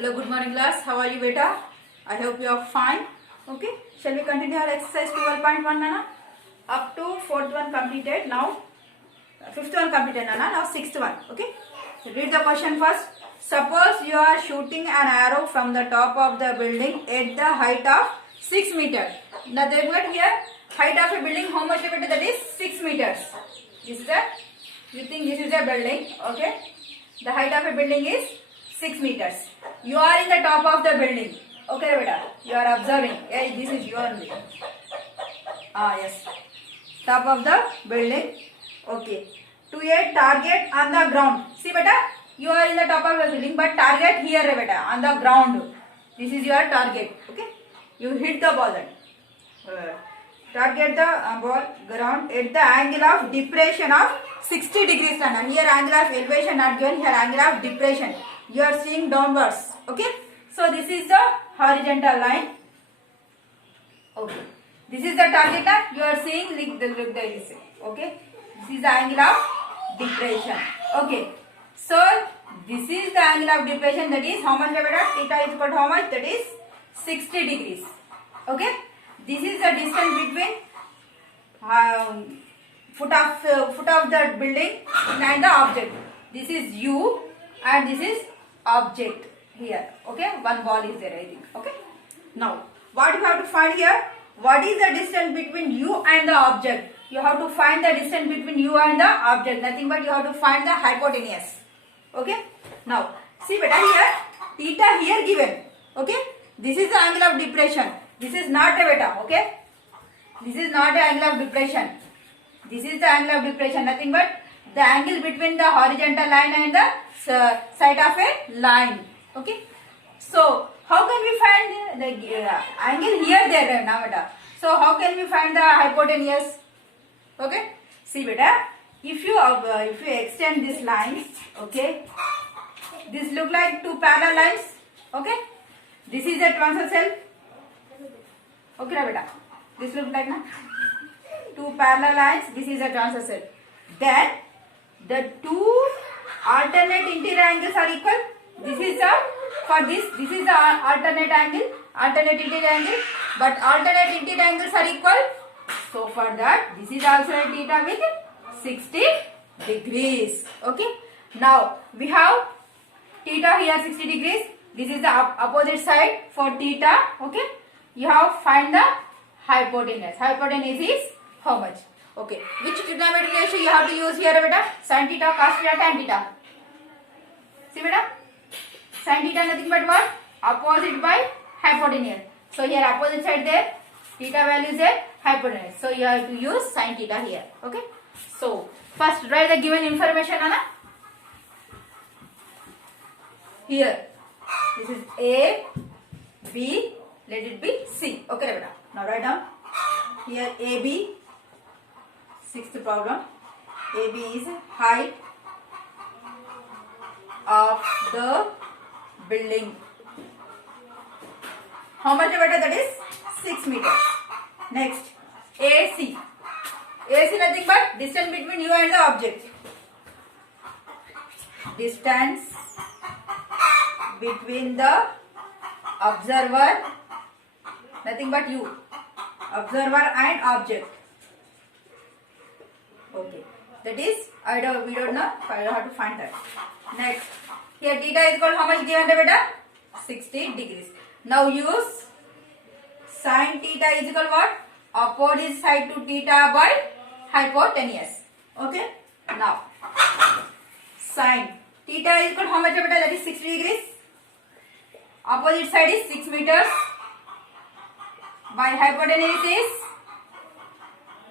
Hello, good morning class. How are you beta? I hope you are fine. Okay. Shall we continue our exercise 12.1 Nana? Up to fourth one completed. Now fifth one completed Nana. Now sixth one. Okay. So read the question first. Suppose you are shooting an arrow from the top of the building at the height of 6 meters. Now they got here height of a building. How much beta? That is 6 meters. This is a, you think this is a building. Okay. The height of a building is 6 meters. You are in the top of the building. Okay, beta. You are observing. Hey, this is you only. Yes. Top of the building. Okay. To a target on the ground. See, beta. You are in the top of the building, but target here, beta, on the ground. This is your target. Okay. You hit the ball. Target the ball ground at the angle of depression of 60 degrees. And here angle of elevation not given. Here angle of depression. You are seeing downwards. Okay. So this is the horizontal line. Okay. This is the target. You are seeing look this. Okay. This is the angle of depression. Okay. So this is the angle of depression. That is how much? Theta is equal to how much? That is 60 degrees. Okay. This is the distance between foot of the building and the object. This is you and this is object here. Okay, one ball is there, I think. Okay. Now, what you have to find here? What is the distance between you and the object? You have to find the distance between you and the object. Nothing but you have to find the hypotenuse. Okay. Now, see beta here, theta here given. Okay. This is the angle of depression. This is not a beta. Okay. This is not the angle of depression. This is the angle of depression. Nothing but the angle between the horizontal line and the side of a line. Okay. So how can we find the angle here there now beta? So how can we find the hypotenuse? Okay. See beta, if you extend these lines, okay, this look like two parallel lines. Okay. This is a transversal. Okay beta. This look like na? Two parallel lines. This is a transversal. Then the two alternate interior angles are equal. This is the for this is the alternate angle, alternate interior angle, but alternate interior angles are equal. So for that, this is also a theta with 60 degrees. Okay. Now we have theta here 60 degrees. This is the opposite side for theta. Okay. You have find the hypotenuse. Hypotenuse is how much? Okay. Which trigonometric ratio you have to use here, beta? Sin theta, cos theta, tan theta. See, beta? Sin theta nothing but what? Opposite by hypotenuse. So here opposite side there, theta value is there, hypotenuse. So you have to use sin theta here. Okay. So first write the given information, Anna. Here, this is A, B, let it be C. Okay, beta. Now write down. Here AB. Sixth problem. AB is height of the building. How much beta? That is 6 meters. Next, AC. AC nothing but distance between you and the object. Distance between the observer, nothing but you, observer and object. Okay, that is we don't know. I have to find that. Next, here theta is called how much given beta? 60 degrees. Now use sin theta is equal what? Opposite side to theta by hypotenuse. Okay. Now sin theta is equal how much beta? That is 60 degrees. Opposite side is 6 meters. By hypotenuse is,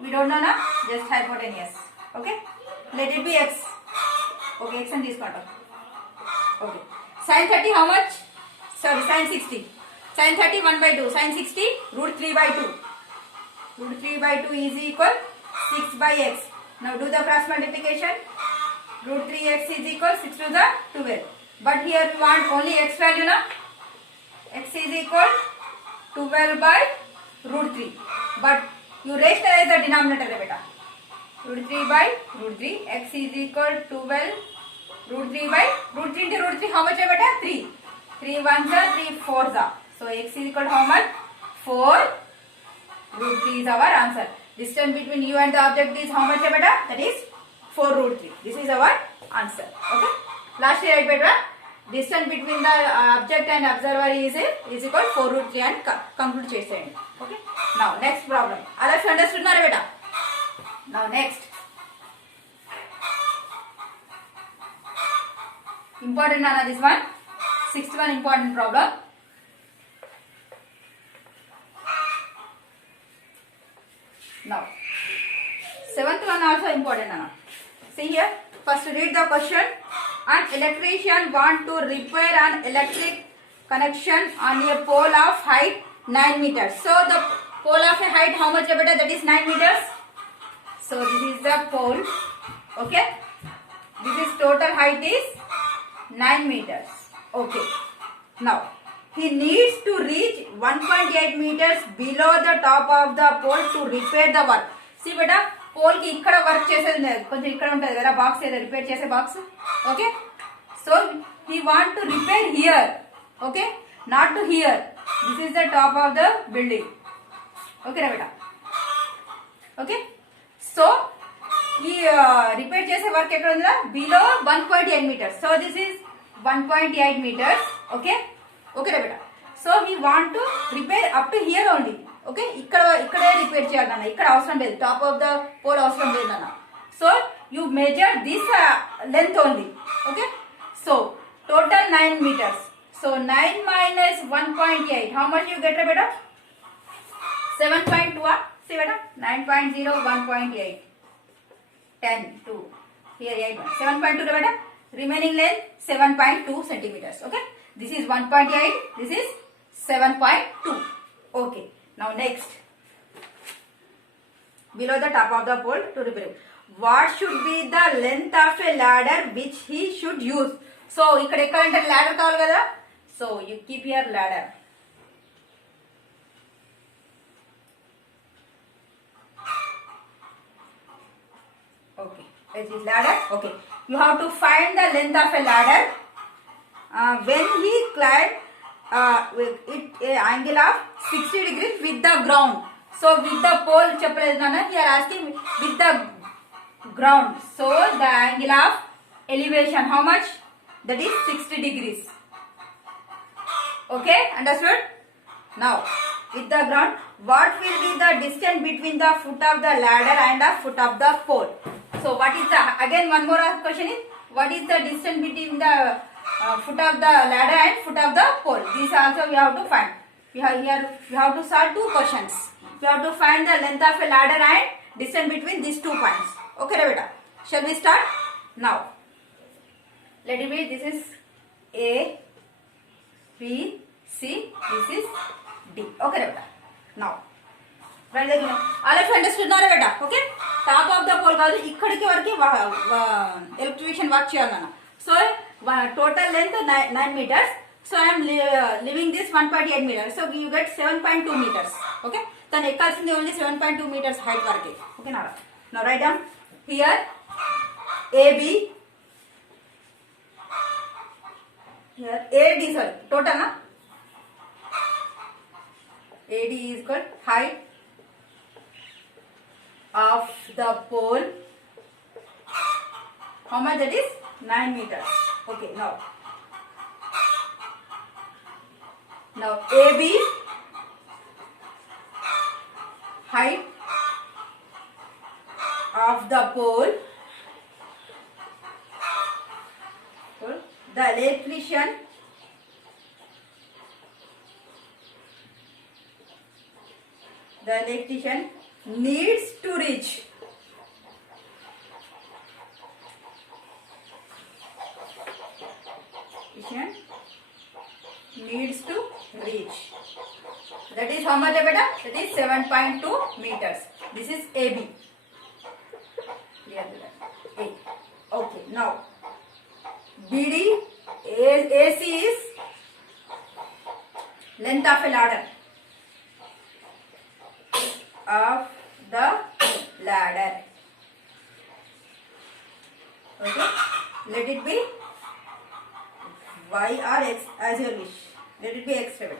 we don't know na, just hypotenuse. Okay. Let it be x. Okay, x and this part of. Okay. Sin 30 how much? Sorry, sin 60. Sin 30 1 by 2. Sin 60 root 3 by 2. Root 3 by 2 is equal 6 by x. Now do the cross multiplication. Root 3x is equal 6 to the 12. But here we want only x value na. X is equal 12 by root 3. But you rationalize the denominator beta. Root 3 by root 3. X is equal 12 root 3 by root 3 into root 3. How much beta? 3. 3 ones are 3 fours are. So x is equal to how much? 4 root 3 is our answer. Distance between you and the object is how much beta? That is 4 root 3. This is our answer. Okay. Last year beta. Distance between the object and observer is equal to 4 root 3 and conclude chesayandi. Okay. Now next problem. All of you understood na beta? Now next. Important Nana this one. Sixth one important problem. Now seventh one also important Nana. See here. First read the question. An electrician want to repair an electric connection on a pole of height 9 meters. So the pole of a height how much beta? That is 9 meters. So this is the pole. Okay. This is total height is 9 meters. Okay. Now he needs to reach 1.8 meters below the top of the pole to repair the work. See beta, pole ki ikkada work chesedi konచెం ikkada untadi kada box edo repair chese box. Okay. So he want to repair here. Okay. Not to here. This is the top of the building. Okay beta. Okay. So he repair chese work ekkada undra below 1.8 meters. So this is 1.8 meters. Okay. Okay beta. So he want to repair up to here only. Okay. ikkade repair cheyalana. Ikkada avasaram ledhu. Top of the pole avasaram ledana. So you measure this length only. Okay. So total 9 meters. So 9 minus 1.8. How much you get beta? 7.2. See beta. 9.0 1.8. 10 2. Here 8. 7.2 beta. Remaining length 7.2 centimeters. Okay. This is 1.8. This is 7.2. Okay. Now next. Below the top of the pole to repair. What should be the length of a ladder which he should use? So ikkada ekkada ladder kavali kada. So you keep your ladder. Okay. This is ladder. Okay. You have to find the length of a ladder. When he climbed with it angle of 60 degrees with the ground. So with the pole cheppaledu nana, he are asking with the ground. So the angle of elevation how much? That is 60 degrees. Okay, understood? Now with the ground, what will be the distance between the foot of the ladder and the foot of the pole? So what is the, again one more question is, what is the distance between the foot of the ladder and foot of the pole? This also we have to find. We have to solve two questions. We have to find the length of a ladder and distance between these 2 points. Okay beta. Shall we start? Now let it be, this is A, B, C, this is D. Okay beta. Now all of you understood now beta. Okay. Top of the pole కాదు ఇక్కడికి వరకు electrician work చేయాలన్న. So total length 9 meters. So I am leaving this 1.8 meters. So you get 7.2 meters. Okay. Then ekkalsindi only 7.2 meters height varke. Okay now. Now write down here AB. Here AD, sorry, total na. AD is equal height of the pole. How much that is? 9 meters. Okay, now AB height of the pole. The electrician needs to reach that is how much beta? That is 7.2 meters. This is AB. Clear A. Okay, now BD AC is length of a ladder. Okay, let it be y or x as your wish. Let it be x beta.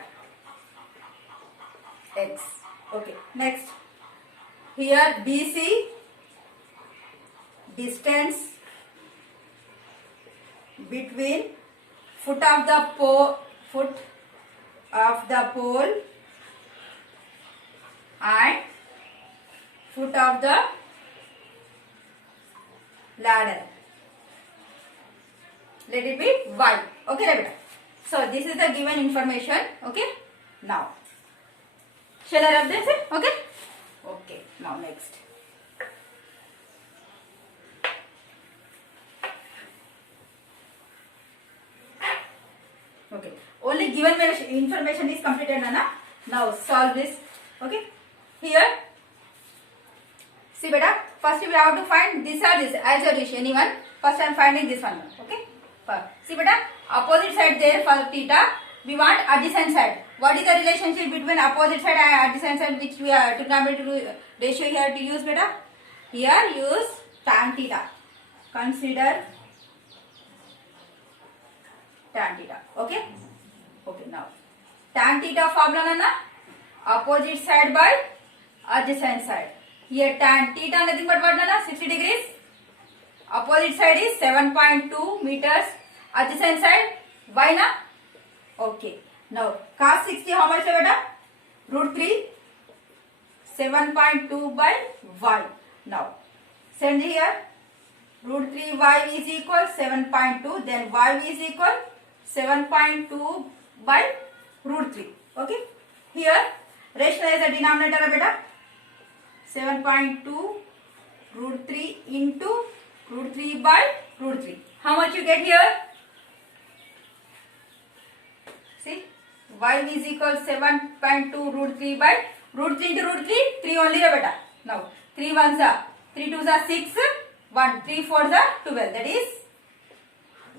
X. Okay. Next. Here BC distance between foot of the pole and foot of the ladder. Let it be y. Okay, beta. So this is the given information. Okay. Now, shall I rub this? Okay. Okay. Now next. Okay. Only given information is completed, Nana. Now solve this. Okay. Here. See, beta. First we have to find this or this as your wish. Anyone. First I am finding this one. Okay. See, beta. Opposite side there for theta. We want adjacent side. What is the relationship between opposite side and adjacent side, which we are trigonometric ratio here to use, beta? Here use tan theta. Consider tan theta. Okay. Okay. Now tan theta formula na opposite side by adjacent side. Here tan theta nothing but what na 60 degrees. Opposite side is 7.2 meters. Adjacent side y na. Okay. Now cos 60 how much beta? Root 3. 7.2 by y. Now send here. Root 3 y is equal 7.2. Then y is equal 7.2 by root 3. Okay. Here rationalize the denominator beta. 7.2 root 3 into root 3 by root 3. How much you get here? See, y is equal 7.2 root 3 by root 3 into root 3, 3 only beta. Now 3 ones are 3 twos are 6, 1 3 fours are 12. That is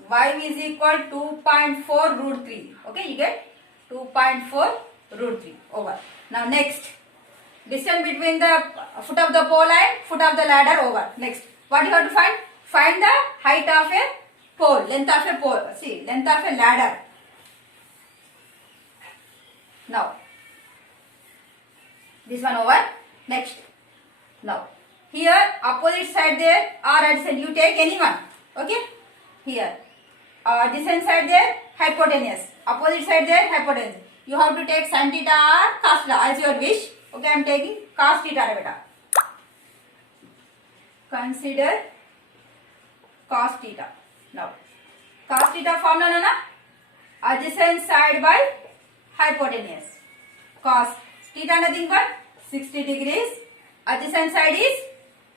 y is equal 2.4 root 3. Okay, you get 2.4 root 3 over. Now next, distance between the foot of the pole and foot of the ladder over. Next, what you have to find? Find the height of a pole, length of a pole. See, length of a ladder. Now, this one over. Next, now here opposite side there or adjacent, you take any one. Okay, here adjacent side there hypotenuse, opposite side there hypotenuse. You have to take sin theta or cos theta as your wish. Okay, I am taking cos theta beta. Consider cos theta. Now cos theta formula na adjacent side by hypotenuse. Cos theta nothing but 60 degrees. Adjacent side is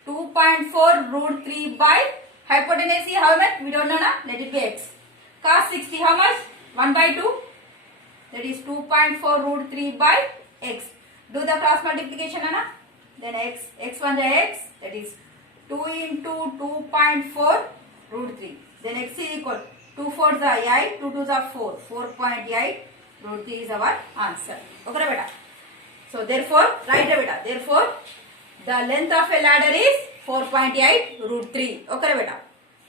2.4 root 3 by hypotenuse. How much? We don't know na. Let it be x. Cos 60 how much? 1 by 2. That is 2.4 root 3 by x. Do the cross multiplication, na? Then x1 the x. That is 2 into 2.4 root 3. Then x is equal 2 4s are 8, 2 2s are 4. 4.8 root 3 is our answer. Okay, beta. So therefore, write beta. Therefore, the length of a ladder is 4.8 root 3. Okay, beta.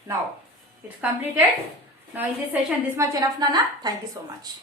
Now it's completed. Now in this session, this much enough, Nana. Thank you so much.